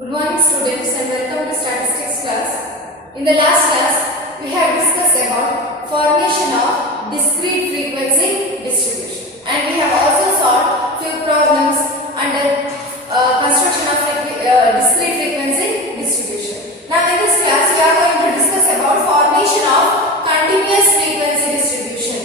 Good morning students and welcome to Statistics class. In the last class, we have discussed about formation of discrete frequency distribution, and we have also solved few problems under construction of discrete frequency distribution. Now in this class, we are going to discuss about formation of continuous frequency distribution.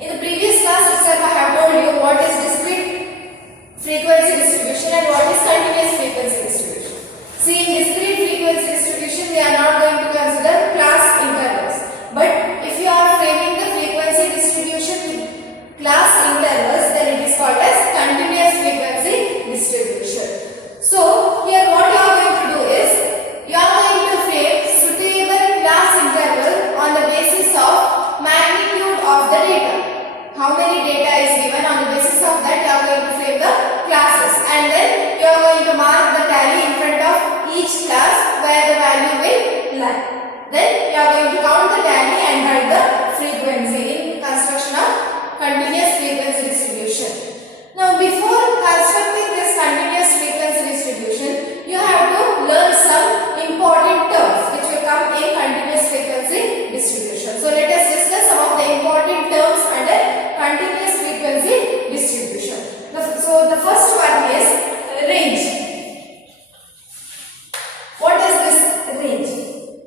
In the previous class itself, I have told you what is discrete frequency distribution and what is continuous frequency distribution. See, in discrete frequency distribution, we are not going to consider class intervals. But if you are framing the frequency distribution with class intervals, then it is called as continuous frequency distribution. So, here what you are going to do is, you are going to frame suitable class interval on the basis of magnitude of the data. How many data is given, on the basis of that you are going to frame the classes, and then you are going to mark the tally in front of each class where the value will lie. Then you are going to count the tally and write the frequency in construction of continuous frequency distribution. Now before constructing this continuous frequency distribution, you have to learn some important terms which will come in continuous frequency distribution. So let us discuss some of the important terms under continuous frequency distribution. So the first one is range. What is this range?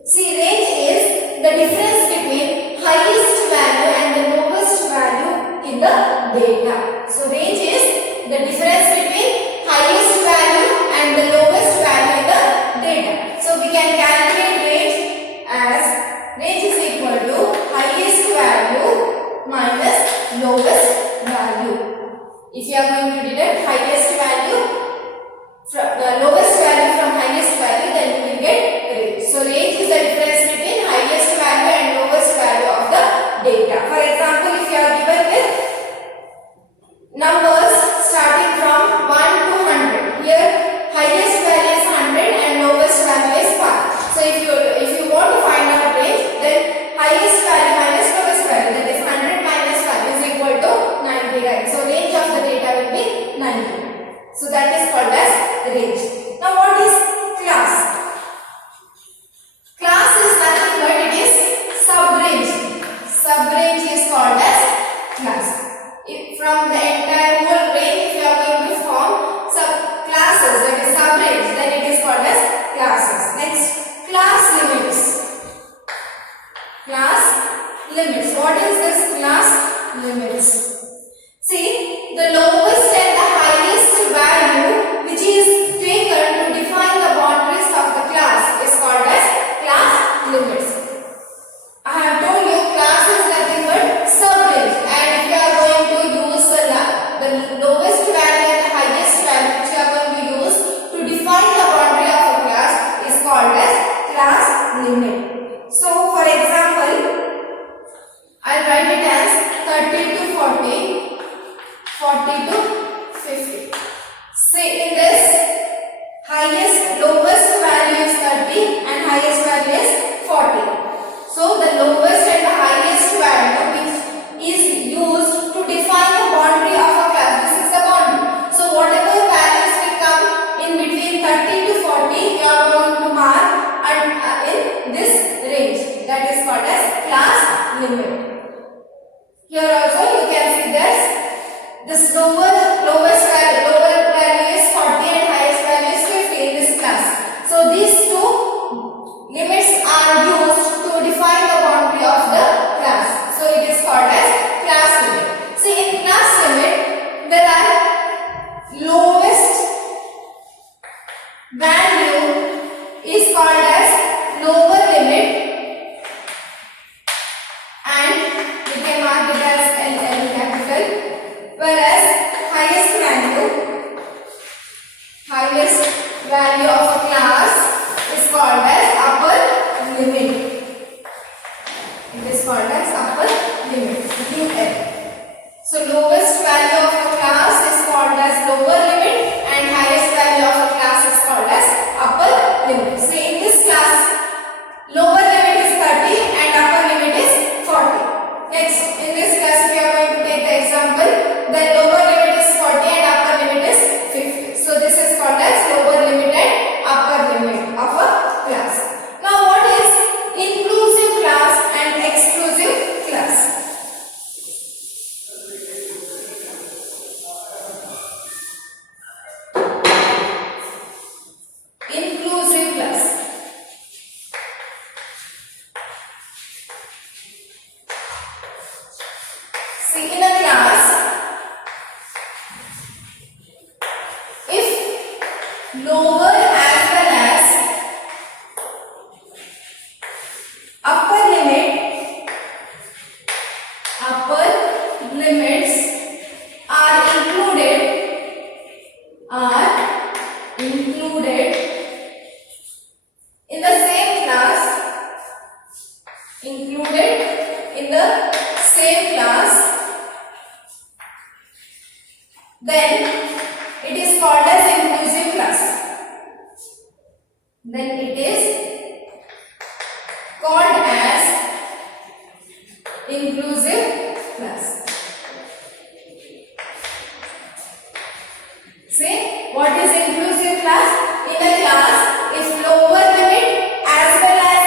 See, range is the difference between highest value and the lowest value in the data. So range is the difference between highest value and the lowest value in the data. So we can calculate range as range is equal to highest value minus lowest value. If you are going to deduct highest value from the lowest value from highest value, then you will get range. So range is the difference between highest value and lowest value of the data. For example, if you are given with numbers starting from 1 to 100, here highest value is 100 and lowest value is 5. So if you want to find out range, then highest value minus lowest value, that is 100 minus 5 is equal to 99. So range of the data will be 99. So that is called as range. Now what is class? Class is nothing but it is sub-range. Sub-range is called as class. From the entire whole range, if you are going to form sub-classes, that is sub-range, then it is called as classes. Next, class limits. Class limits. What is this class limits? See, the lowest and the highest value which is taken to define the boundaries of the class is called as class limits. I have told you class is nothing but sub-range, and if you are going to use the lowest value and the highest value which you are going to use to define the boundary of a class is called as class limit. So for example, I will write it as 30 to 40, 40 to 50. Say in this, lowest value is 30 and highest value is 40. So the lowest and the highest value which is used to define the boundary of a class. This is the boundary. So whatever values will come in between 30 to 40, you are going to mark in this range. That is called as class limit. Here also you can see this lowest value is 40 and highest value is 50 in this class. So these two limits are used to define the boundary of the class. So it is called as class limit. See, in class limit there are lowest value is called as lower limit, and we can mark it as LL capital, whereas highest value of a class is called as upper limit. It is called as upper limit, UL. So lowest value of a class is called as lower limit and highest value of a class is called as upper limit. So in this class, lower limit is 30 and upper limit is 40. Next, in this class we are going to take the example, the lower limit is 40 and upper limit is 50. So this is called as lower limit and upper limit. lower as well as upper limits are included in the same class, then it is called as inclusive class. Say, what is inclusive class? In a class, if lower limit as well as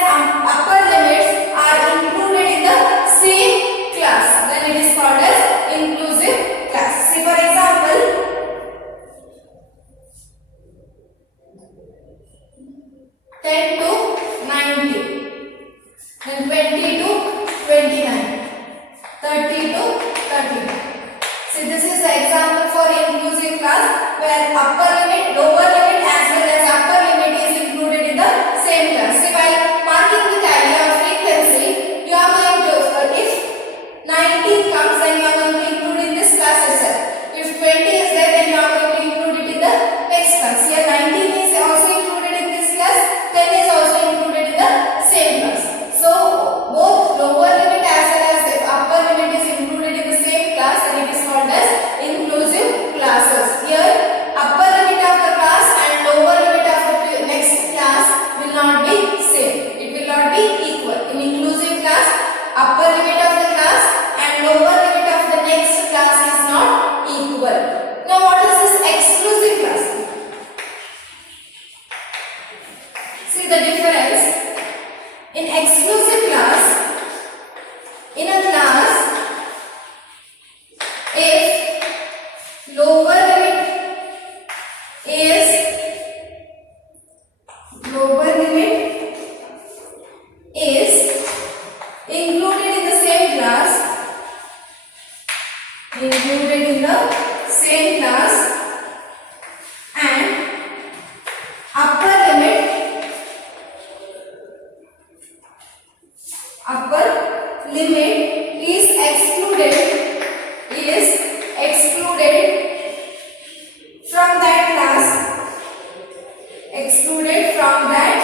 upper limits are included in the same class, then it is called as inclusive class. See, for example, 10 to 90, then 20 to 29, 30 to 39. See, this is the example for inclusive class where upper limit, lower limit as well as upper limit is included in the same class. See, while marking the tally or frequency, you are going to, if 19 comes, then you are going to include in this class itself. If 20 is there, then you are going to include it in the next class. Here 19 is also included in this class, 10 is also included in the same class. So both lower limit as well as if upper limit is included in the same class, then it is called as inclusive classes. Here upper limit of the class and lower limit of the next class will not be same. It will not be equal. In inclusive class, upper limit of the class and lower limit of the next class is not equal. Now what is this exclusive class? See the difference. In exclusive class, in a class, if lower limit is included in the same class, and upper limit is excluded from that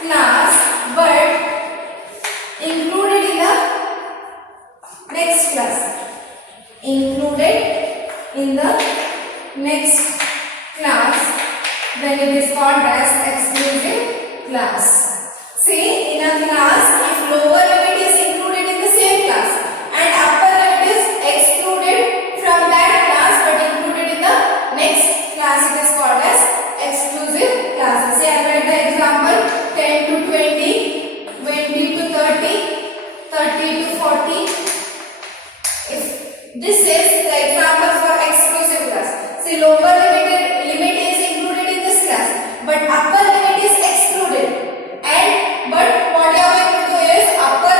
class, but included in the next class, then it is called as exclusive class. See, in a class, if lower limit is included in the same class and upper limit is excluded from that class but included in the next class, it is called as exclusive class. Say, I read the example 10 to 20, 20 to 30, 30 to 40. If this is the example for exclusive class. See, lower limit is included in this class, but upper limit is excluded. But what you are going to do is upper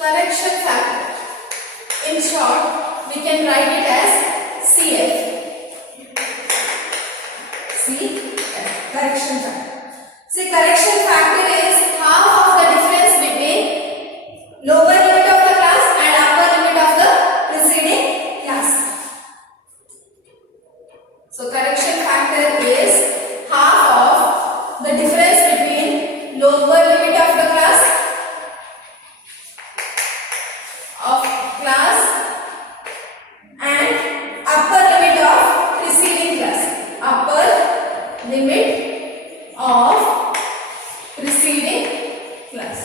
correction factor. In short, we can write it as CF. CF, correction factor. See, correction factor is half of the difference between lower limit of the class and upper limit of the preceding class. So, correction factor is half of the difference between lower limit of the class and upper limit of preceding class. Upper limit of preceding class.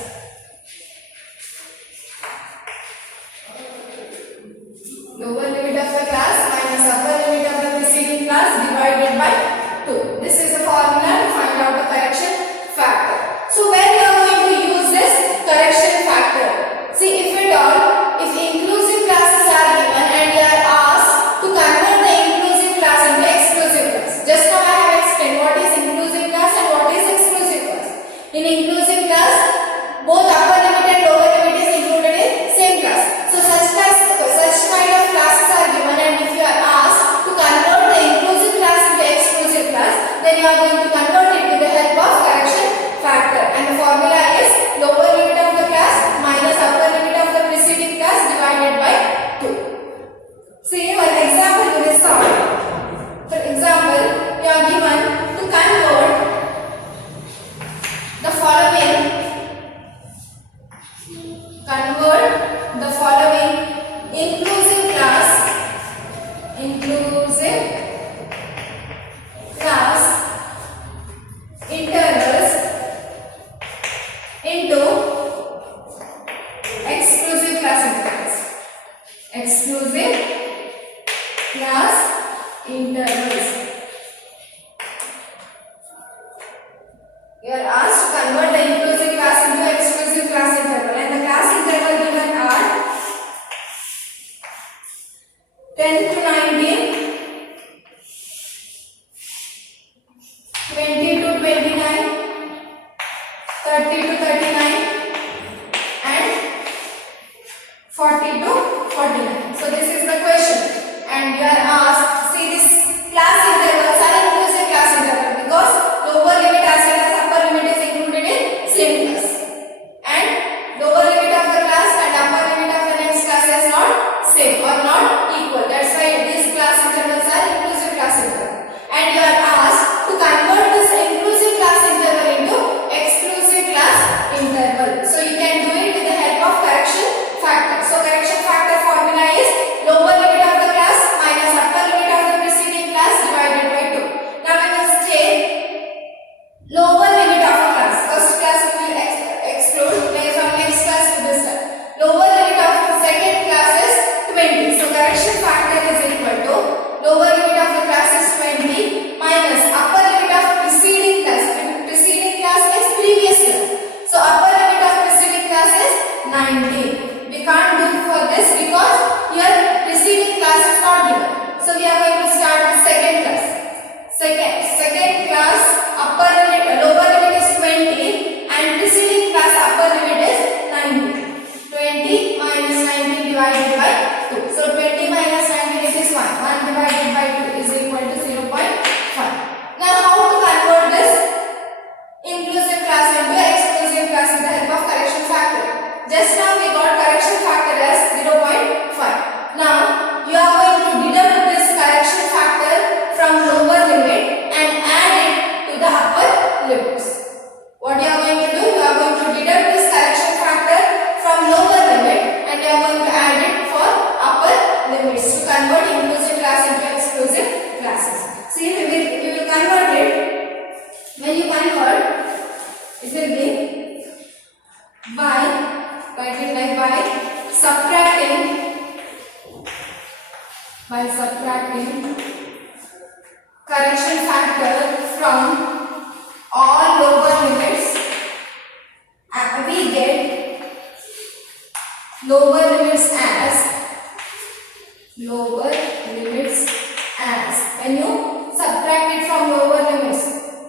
Lower limit of the class minus upper limit of the preceding class divided by 2. This is the formula to find out the correction factor. So when you are going to use this correction factor, see, if at all, if inclusive classes are given and you are asked to convert the inclusive class into exclusive class. Just now I have explained what is inclusive class and what is exclusive class. In inclusive class, both upper limit and lower limit is included in same class. So such kind of classes are given, and if you are asked to convert the inclusive class into exclusive class, then you are going to convert it with the help of correction factor. And the formula is lower limit of the class minus upper limit of the preceding class divided by 2. See, one example to this solve. For example, you are given to convert the following inclusive class intervals into exclusive class intervals. Exclusive class intervals. You are asked to convert the inclusive class into exclusive class interval, and the class interval given are 10 to 19, 20 to 29, 30 to 39, and 40 to 49. So this is the question, and you are asked, see, this class intervals are inclusive class interval because lower limit as well as upper limit is included in same class, and lower limit of the class and upper limit of the next class is not same or not equal. That's why these class intervals are inclusive class interval, and you are asked to convert this inclusive class interval into exclusive class interval. So you can do it with the help of correction factor. So correction factor formula is lower limit of the class minus upper limit of the preceding class divided by 2. Now we will take lower limit of a class. First class we will exclude, from next class to this class. Lower limit of the second class is 20. So correction factor is equal to lower limit of the class is 20 minus upper limit of preceding class. Preceding class is previous class. So upper limit of preceding class is 90. We can't do for this because here preceding class is not given. So we are going to start with second class. Second class upper limit, lower limit is 20 and preceding class upper limit is 90. 20 minus 90 divided by 2. So 20 minus 90 it is 1. 1 divided by 2 is equal to 0.5. Now how to convert this inclusive class into exclusive class with the help of correction factor? Just now we got correction factor as 0.5. Now you are going to deduct this correction factor from lower limit and add it to the upper limits. What you are going to do? You are going to deduct this correction factor from lower limit and you are going to add it for upper limits to convert inclusive class into exclusive classes. See, we will convert it. When you convert, it will be by subtracting correction factor from all lower limits, and we get lower limits as when you subtract it from lower limits.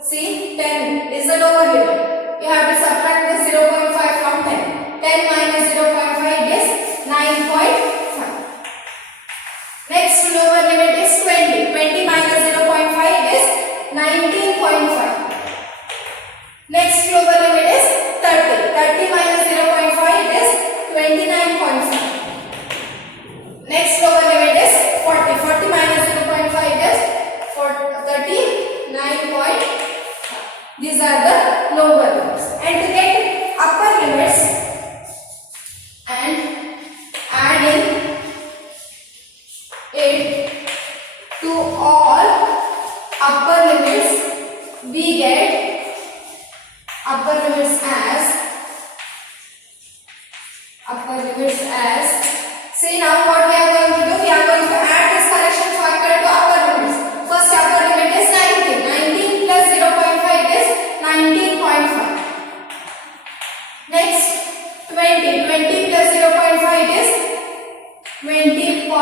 See, 10 is the lower limit. You have to subtract the 0.5 from 10. 10 minus 0.5 Next lower limit is 40. 40 minus 0.5 is 39.5. These are the lower limits. And to get upper limits and adding it to all upper limits, we get upper limits as see now what we are going to do, we are going to add this correction factor to upper limits. First upper limit is 19. 19 plus 0.5 is 19.5. Next 20. 20 plus 0.5 is 29.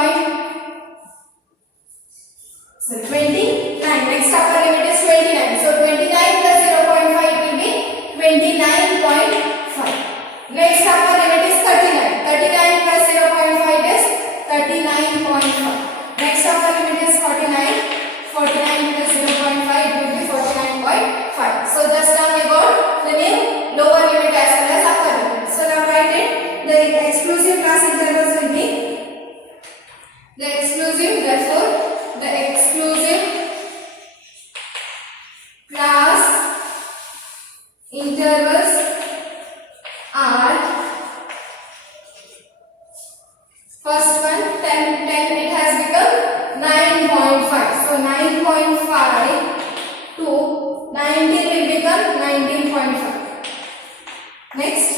Next upper limit is 29. So 29 plus 0.5 will be 29.5. Next upper limit is 39. 39 plus 0.5 is 39.5. Next upper limit is 49. 49 plus 0.5 will be 49.5. So just now we got the new lower limit as well as upper limit. So now write it. The exclusive class intervals will be the exclusive class intervals are first one 10 it has become 9.5. So 9.5 to 19 will become 19.5. Next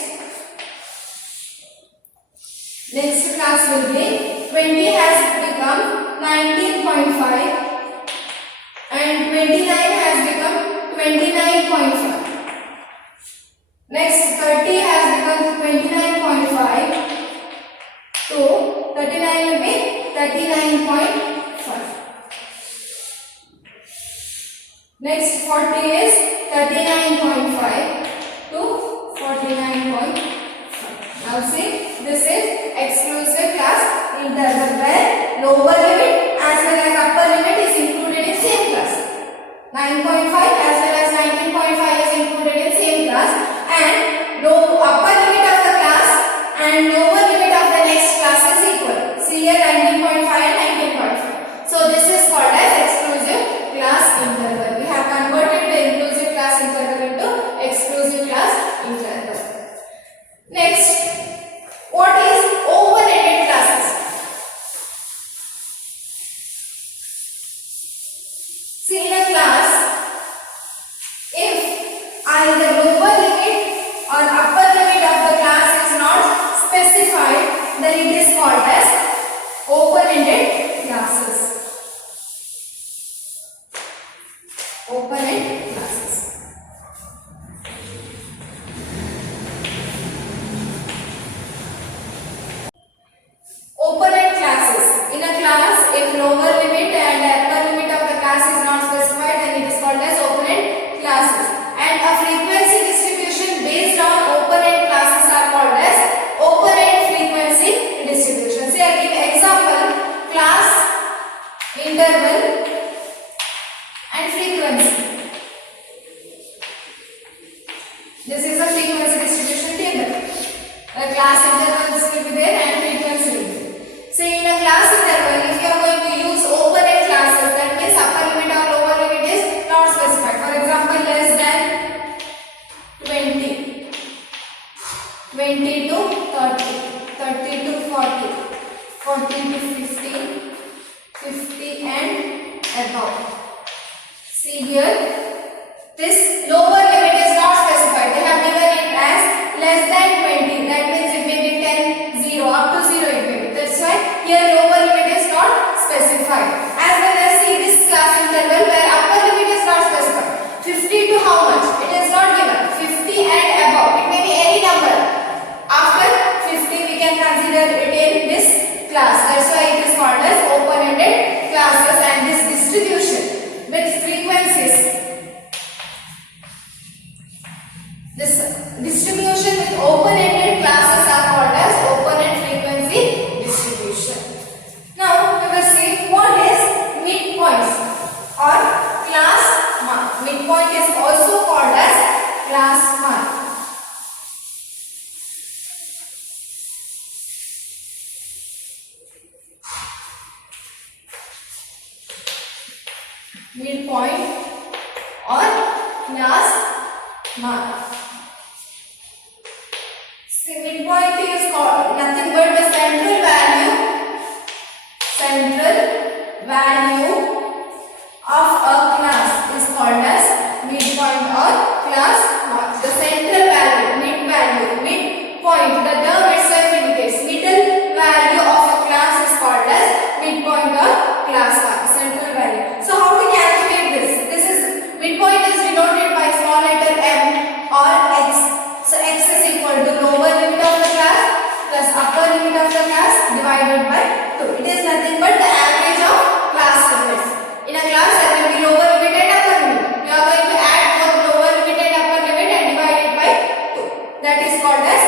class will be 20 has become 19.5 and 29 has become 29.5. Next 30 has become 29.5 to 39 will be 39.5. Next 40 is 39.5 to 49.5. Now see, this is exclusive class interval where lower limit as well as upper limit is included in same class. 9.5 as well as 19.5 is included in same class, and upper limit of the class and lower limit of the next class is equal. See here 19.5 and 19.5. So this is called as exclusive class interval. We have converted the inclusive class interval into exclusive class interval. Next, what is open-ended classes? See, in a class, if either lower limit or upper limit of the class is not specified, then it is called as open-ended classes. Open-ended classes. Open-ended classes. In a class, if lower limit and upper limit of the class is not specified, then it is called as open-ended classes. And a frequency distribution based on open-ended classes are called as open-ended frequency distribution. See, I give example: class, interval, and frequency. This is a frequency distribution table. A class intervals will be there and frequency will be there. So in a class interval, if you are going to use open-ended classes, that means upper limit or lower limit is not specified. For example, less than 20, 20 to 30, 30 to 40, 40 to 50, 50 and above. See here, this lower limit is not specified. They have given it as less than 20. That means it may be 10, 0, up to 0 it may be. That's why here lower limit is not specified. As well as see this class interval where upper limit is not specified. 50 to how much? It is not given. 50 and above. It may be any number. After 50 we can consider it in this class. That's why it is called as open-ended classes, and this distribution with frequencies. This distribution with open-ended classes are called as open-end frequency distribution. Now we will see what is midpoints or class mark. Midpoint is also called as class mark. class mark. See, midpoint is called nothing but the central value of a class is called as midpoint or class mark. The central value, midpoint, the term itself indicates middle value of a class is called as midpoint or class mark, central value. So how to calculate this? This is midpoint is denoted by small letter m or x. So x is equal to lower limit of the class plus upper limit of the class divided by 2. It is nothing but the average of class limits. In a class there will be lower limit and upper limit. You are going to add both lower limit and upper limit and divide it by 2. That is called as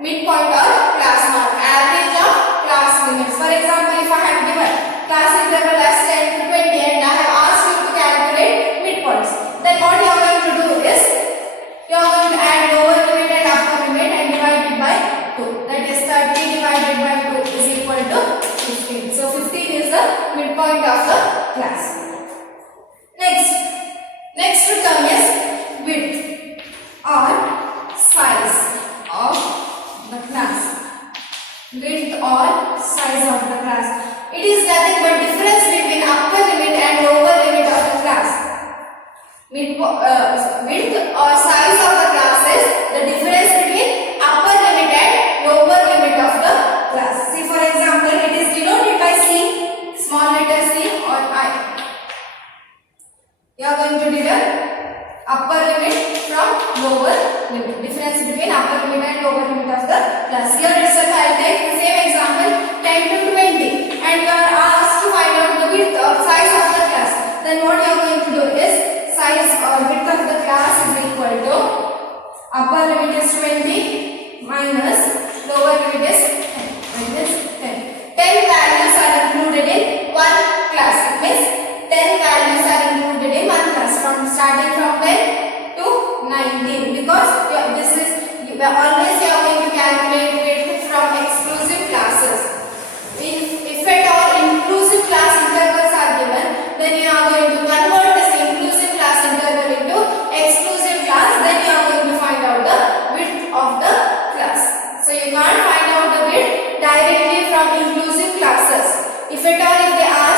midpoint or class mark, average of class limits. For example, if I have given class interval as 10 to 20 and I have asked you to calculate midpoints, then what you are going to do is you are going to add lower limit and upper limit and divide it by 2. That is 30 divided by 2 is equal to 15. So 15 is the midpoint of the class. Next term is width or size of the class. Width or size of the class. It is nothing but difference between upper limit and lower limit of the class. Width or size of the class is the difference between upper limit and lower limit of the class. See, for example, it is denoted by C, small letter C or I. You are going to deduct upper limit from lower limit. Difference between upper limit and lower limit of the class. Here itself I will take the same example 10 to 20 and you are asked to find out the width or size of the class. Then what you are going to do is size or width of the class is equal to upper limit is 20 minus lower limit is 10. 10 values are included in one class. It means 10 values are included in one class starting from 10 to 19 because this is always you are going to calculate width from exclusive classes. If at all inclusive class intervals are given, then you are going to convert this inclusive class interval into exclusive class. Then you are going to find out the width of the class. So you can't find out the width directly from inclusive classes. If at all if they ask